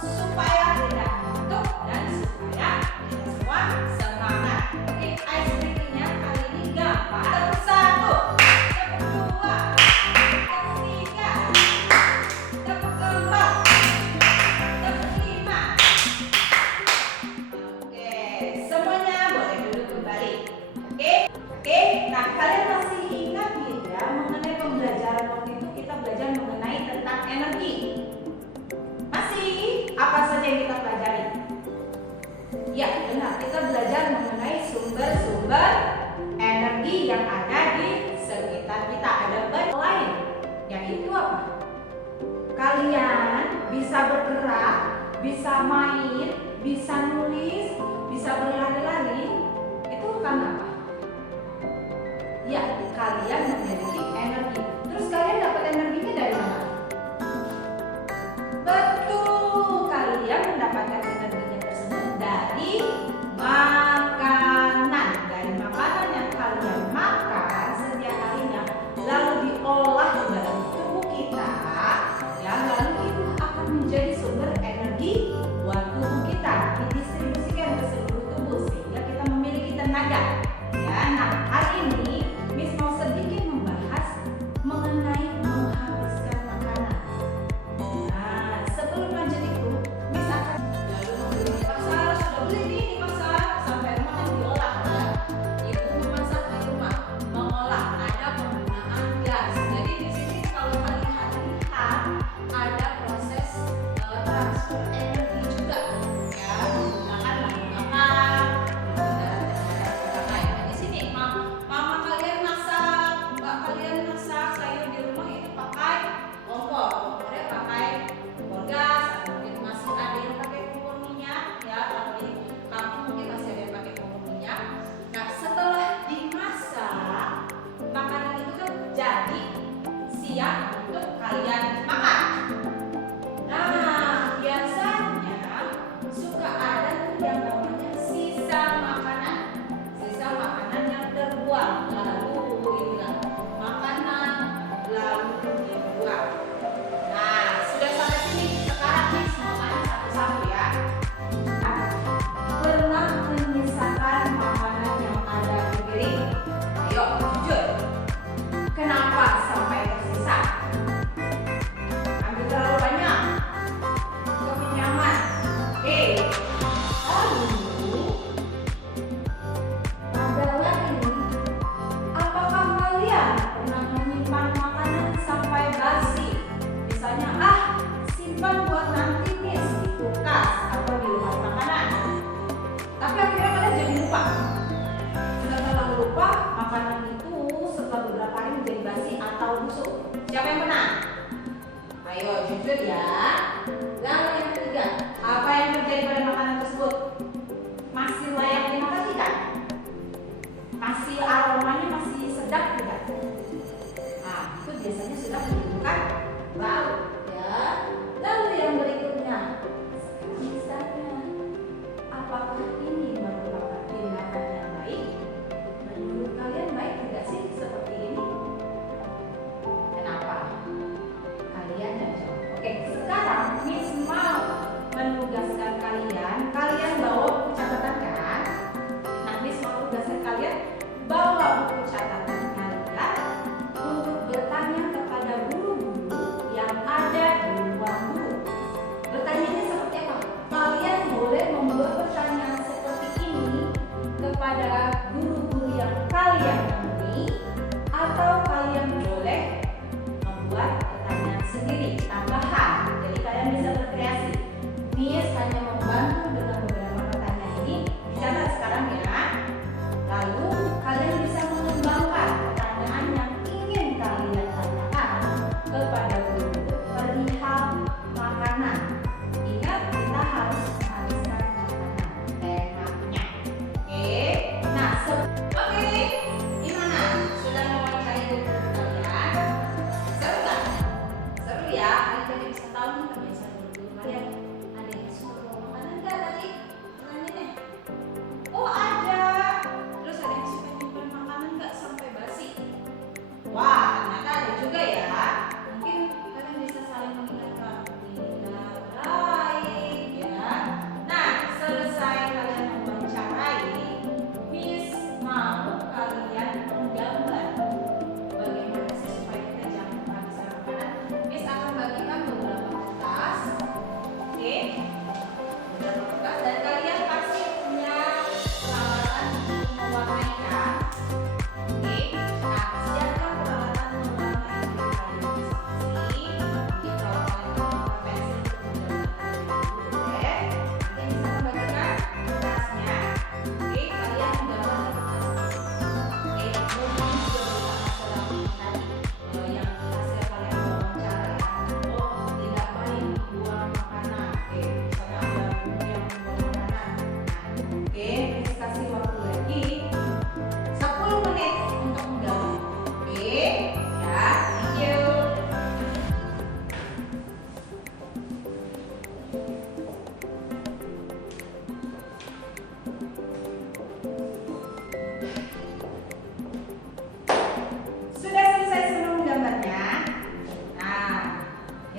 supaya tidak ngantuk dan supaya kita semua semangat. Oke, ice breaking-nya kali ini gampang. Tepuk 1, tepuk 2, tepuk 3, tepuk 4, tepuk 5. Oke, semuanya boleh duduk kembali. Oke, nah kalian masih ingat tidak mengenai pembelajaran waktu itu kita belajar mengenai tentang energi? Masih? Apa saja yang kita pelajari? Ya, benar. Kita belajar mengenai sumber-sumber energi yang ada di sekitar kita. Ada banyak lain. Yaitu apa? Kalian bisa bergerak, bisa main, bisa nulis, bisa berlari-lari. Itu karena apa? Ya, kalian memiliki energi. Terus kalian dapat energinya dari mana? Betul, kalian mendapatkan energinya tersebut dari makanan. Dari makanan yang kalian makan setiap harinya, lalu diolah di dalam tubuh kita, ya, lalu itu akan menjadi sumber energi buat tubuh kita, didistribusikan ke seluruh tubuh sehingga kita memiliki tenaga. Ya, nah hari ini Miss mau sedikit membahas mengenai menghabiskan makanan. Nah, sebelum lanjut itu, Miss akan lalu membeli di pasar. Sudah beli nih di pasar, sampai rumah kan diolah ya. Ibu memasak di rumah, mengolah, ada penggunaan gas. Jadi di sini kalau kalian lihat ada proses transfer energi juga ya, menggunakan bahan bakar dan lain. Di sini mama kalian masak, mbak kalian masak sayur di rumah itu pakai kompornya pakai kompor gas, atau mungkin masih ada yang pakai kompor minyak ya. Kalau di kampung mungkin masih ada yang pakai kompor minyak. Nah, setelah dimasak makanan itu kan jadi siap untuk kalian makan. Nah, biasanya suka ada tuh yang namanya sisa makanan. Sisa makanan yang terbuang, lalu inilah makanan lalu dibuang. Nah, sudah sampai sini. Sekarang nih mau tanya satu-satu ya. Pernah menyisakan makanan yang ada di piring? Ayo, jujur. Kenapa sampai tersisa? Ambil terlalu banyak? Kekenyangan? Lalu adalah ini, apakah kalian pernah menyimpan makanan sampai basi? Misalnya, simpan buat nanti Miss di kulkas atau di rumah makanan. Tapi akhirnya kalian jadi lupa. Sudah terlalu lupa, makanan itu setelah beberapa hari menjadi basi atau busuk. Siapa yang pernah? Ayo jujur ya. Lalu yang ketiga, apa yang terjadi pada makanan tersebut? Masih layak dimakan tidak? Masih aromanya masih sedap tidak? Nah, itu biasanya sudah menimbulkan bau ya. Lalu yang berikutnya, sekarang misalnya, apakah ini merupakan tindakan yang baik? Menurut kalian baik tidak sih seperti ini? Kenapa? Kalian yang jawab. Oke, sekarang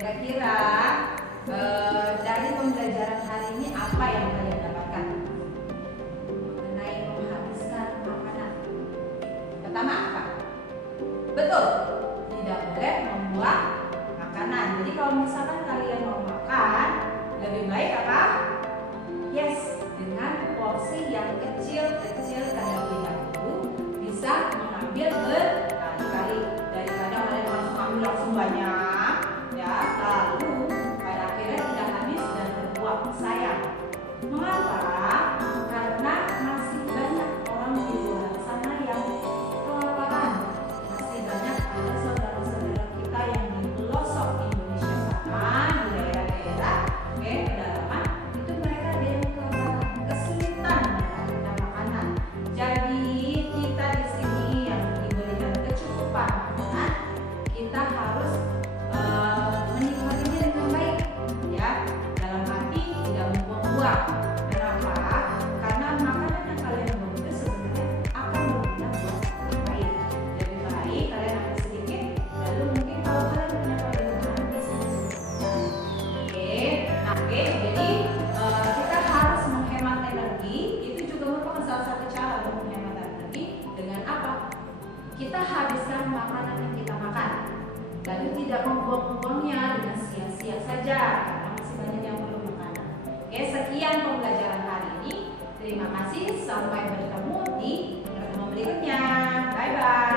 Kira-kira dari pembelajaran hari ini apa yang kalian dapatkan mengenai menghabiskan makanan? Pertama apa? Betul, tidak boleh membuang makanan. Jadi kalau misalkan kalian mau makan, lebih baik apa? Yes, dengan porsi yang kecil-kecil terlebih dahulu, bisa mengambil berkali-kali daripada kalian langsung banyak, ya, lalu pada akhirnya tidak habis dan terbuang. Sayang. Mengapa? Karena masih banyak orang di luar sana yang kelaparan. Masih banyak ada saudara-saudara kita yang di pelosok Indonesia sana, di daerah-daerah pedalaman, itu mereka ada yang kelaparan, kesulitan mendapatkan makanan. Jadi kita di sini yang diberikan kecukupan makanan, kita harus menikmatinya dengan baik, ya, dalam arti tidak membuang-buang. Kenapa? Karena makanan yang kalian buang itu sebenarnya akan berguna buat orang lain. Lebih baik kalian ambil sedikit, lalu mungkin kalau kalian punya kebutuhan bisa disesuaikan. Oke, jadi kita harus menghemat energi. Itu juga merupakan salah satu cara menghemat energi. Dengan apa? Kita habiskan makanan yang kita makan, lalu tidak membuang-buangnya dengan sia-sia saja, karena masih banyak yang perlu makanan. Oke, sekian pembelajaran hari ini. Terima kasih, sampai bertemu di pertemuan berikutnya. Bye-bye.